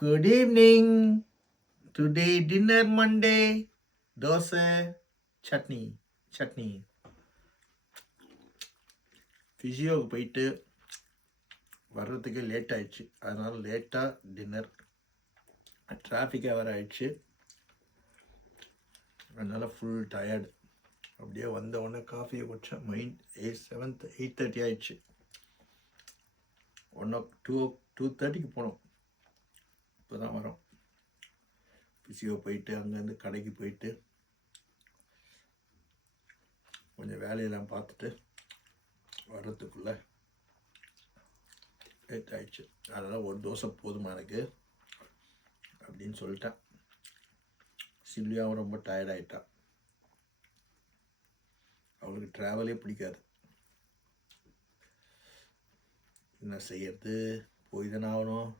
Good evening. Today dinner Monday. Dosa, chutney. ஃபிசியோவுக்கு போயிட்டு வர்றதுக்கு late ஆயிடுச்சு. அதனால லேட்டாக டின்னர். டிராஃபிக்காக வேறு ஆயிடுச்சு. அதனால் ஃபுல் டயர்டு. அப்படியே வந்த உடனே காஃபியை குடித்தேன். மைண்ட் 8:30 ஆயிடுச்சு. 2:30க்கு போனோம். இப்போ தான் வரோம். பிசிஓ போயிட்டு அங்கேருந்து கடைக்கு போயிட்டு கொஞ்சம் வேலையெல்லாம் பார்த்துட்டு வர்றதுக்குள்ளே லேட் ஆயிடுச்சு. அதனால் ஒரு தோசை போதுமா எனக்கு அப்படின்னு சொல்லிட்டேன். சில்வியாவும் ரொம்ப டயர்டாயிட்டா. அவளுக்கு ட்ராவலே பிடிக்காது. என்ன செய்யறது, போய் தானே ஆகணும்.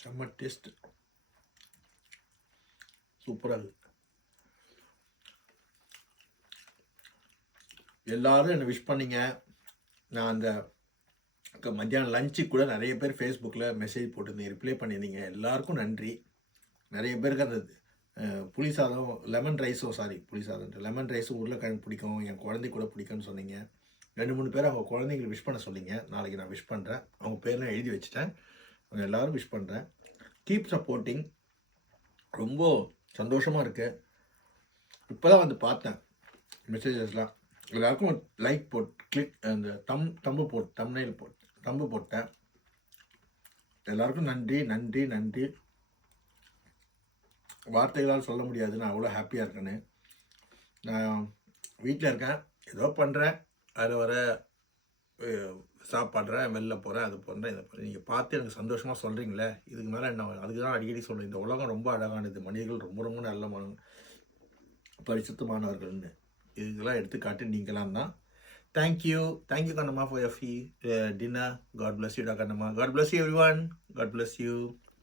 செம்ம டேஸ்ட், சூப்பராக இருக்கு. எல்லாரும் என்னை விஷ் பண்ணிங்க. நான் அந்த மத்தியானம் லஞ்சுக்கு கூட நிறைய பேர் ஃபேஸ்புக்கில் மெசேஜ் போட்டிருந்தீங்க, ரிப்ளை பண்ணியிருந்தீங்க. எல்லாருக்கும் நன்றி. நிறைய பேருக்கு அந்த புளி சாதம் லெமன் ரைஸும் உருளைக்கிழங்கு பிடிக்கும், என் குழந்தை கூட பிடிக்கும்னு சொன்னீங்க. 2-3 பேர் அவங்க குழந்தைங்களுக்கு விஷ் பண்ண சொன்னீங்க. நாளைக்கு நான் விஷ் பண்ணுறேன். அவங்க பேர்லாம் எழுதி வச்சுட்டேன். அவங்க எல்லோரும் விஷ் பண்ணுறேன். Keep supporting. ரொம்ப சந்தோஷமாக இருக்கு. இப்போ தான் வந்து பார்த்தேன் மெசேஜஸ்லாம். எல்லாருக்கும் லைக் கிளிக் அந்த தம்பு போட்டேன். எல்லாருக்கும் நன்றி. வார்த்தைகளால் சொல்ல முடியாது நான் அவ்வளோ ஹாப்பியாக இருக்கேன்னு. நான் வீட்டில் இருக்கேன், ஏதோ பண்ணுறேன். அதில் வர சாப்பாடுறேன், வெளில போகிறேன், அது பண்ணுறேன், இதை பண்ணுறேன். நீங்கள் பார்த்து எனக்கு சந்தோஷமாக சொல்கிறீங்களே, இதுக்கு மேலே என்ன? அதுக்கு தான் அடிக்கடி சொல்கிறேன், இந்த உலகம் ரொம்ப அழகானது, மனிதர்கள் ரொம்ப நல்ல பரிசுத்தமானவர்கள்னு. இதுக்கெல்லாம் எடுத்துக்காட்டு நீங்களாம் தான். Thank you Kannamma for your dinner. God bless you, Kannamma. God bless you, everyone. God bless you.